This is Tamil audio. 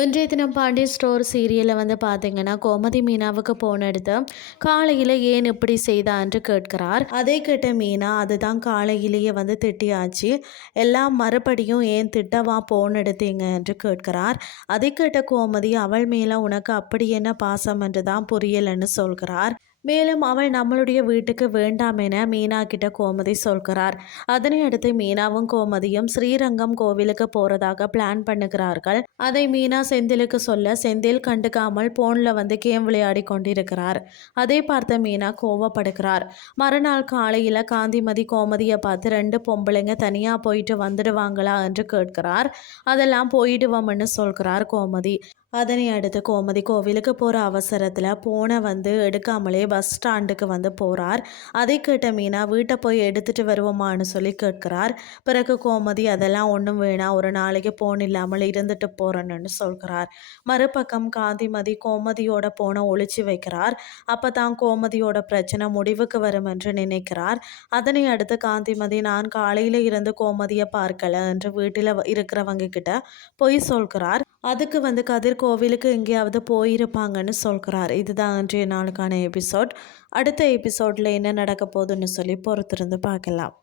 இன்றைய தினம் பாண்டியன் ஸ்டோர் சீரியலில் பார்த்தீங்கன்னா கோமதி மீனாவுக்கு போன எடுத்து காலையில் ஏன் இப்படி செய்தா என்று கேட்கிறார். அதை கேட்ட மீனா அதுதான் காலையிலேயே திட்டியாச்சு, எல்லாம் மறுபடியும் ஏன் திட்டவா போன் எடுத்தீங்க என்று கேட்கிறார். அதை கேட்ட கோமதி அவள் மேலே உனக்கு அப்படி என்ன பாசம் என்று தான் புரியலன்னு சொல்கிறார். மேலும் அவள் நம்மளுடைய வீட்டுக்கு வேண்டாம் என மீனா கிட்ட கோமதி சொல்கிறார். அதனை அடுத்து மீனாவும் கோமதியும் ஸ்ரீரங்கம் கோவிலுக்கு போறதாக பிளான் பண்ணுகிறார்கள். அதை மீனா செந்திலுக்கு சொல்ல செந்தில் கண்டுக்காமல் போன்ல கேம் விளையாடி கொண்டிருக்கிறார். அதை பார்த்த மீனா கோவப்படுகிறார். மறுநாள் காலையில காந்திமதி கோமதியை பார்த்து ரெண்டு பொம்பளைங்க தனியா போயிட்டு வந்துடுவாங்களா என்று கேட்கிறார். அதெல்லாம் போயிடுவோம்னு சொல்கிறார் கோமதி. அதனை அடுத்து கோமதி கோவிலுக்கு போகிற அவசரத்தில் போனை எடுக்காமலே பஸ் ஸ்டாண்டுக்கு போகிறார். அதை கேட்ட மீனா வீட்டை போய் எடுத்துகிட்டு வருவோமான்னு சொல்லி கேட்கிறார். பிறகு கோமதி அதெல்லாம் ஒன்றும் வேணாம், ஒரு நாளைக்கு போன் இல்லாமல் இருந்துட்டு போகிறேன்னு சொல்கிறார். மறுபக்கம் காந்திமதி கோமதியோட போனை ஒழிச்சு வைக்கிறார். அப்போ தான் கோமதியோட பிரச்சனை முடிவுக்கு வரும் என்று நினைக்கிறார். அதனை அடுத்து காந்திமதி நான் காலையில் இருந்து கோமதியை பார்க்கல என்று வீட்டில் இருக்கிறவங்க கிட்ட பொய் சொல்கிறார். அதுக்கு கதிர் கோவிலுக்கு எங்கேயாவது போயிருப்பாங்கன்னு சொல்கிறார். இதுதான் இன்றைய நாளுக்கான எபிசோட். அடுத்த எபிசோடில் என்ன நடக்க போகுதுன்னு சொல்லி பொறுத்திருந்து பார்க்கலாம்.